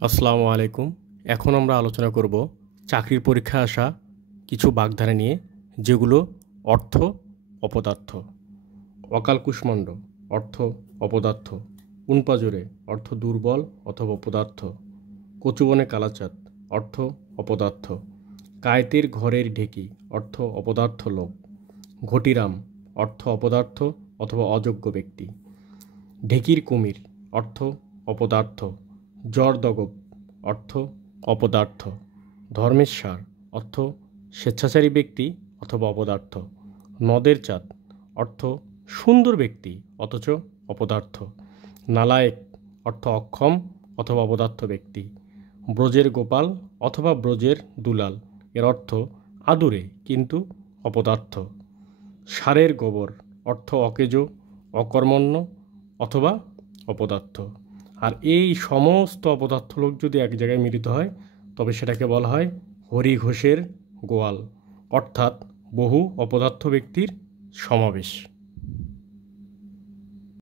আসসালামু আলাইকুম। এখন আমরা আলোচনা করব চাকরির পরীক্ষায় আসা কিছু বাগধারা নিয়ে, যেগুলো অর্থ অপদার্থ। অকাল কুষ্মাণ্ড অর্থ অপদার্থ। উনপাজরে অর্থ দুর্বল অথবা অপদার্থ। কচুবনে কালাচাঁদ অর্থ অপদার্থ। কায়েতের ঘরের ঢেকি অর্থ অপদার্থ লোক। ঘটিরাম অর্থ অপদার্থ অথবা অযোগ্য ব্যক্তি। ঢেকির কুমির অর্থ অপদার্থ। জরদগব অর্থ অপদার্থ। ধর্মেশ্বর অর্থ স্বেচ্ছাচারী ব্যক্তি অথবা অপদার্থ। নদের চাঁদ অর্থ সুন্দর ব্যক্তি অথচ অপদার্থ। নালায়েক অর্থ অক্ষম অথবা অপদার্থ ব্যক্তি। ব্রজের গোপাল অথবা ব্রজের দুলাল, এর অর্থ আদুরে কিন্তু অপদার্থ। ষাঁড়ের গোবর অর্থ অকেজো, অকর্মণ্য অথবা অপদার্থ। আর এই সমস্ত অপদার্থ লোক যদি এক জায়গায় মিলিত হয়, তবে সেটাকে বলা হয় হরি ঘোষের গোয়াল, অর্থাৎ বহু অপদার্থ ব্যক্তির সমাবেশ।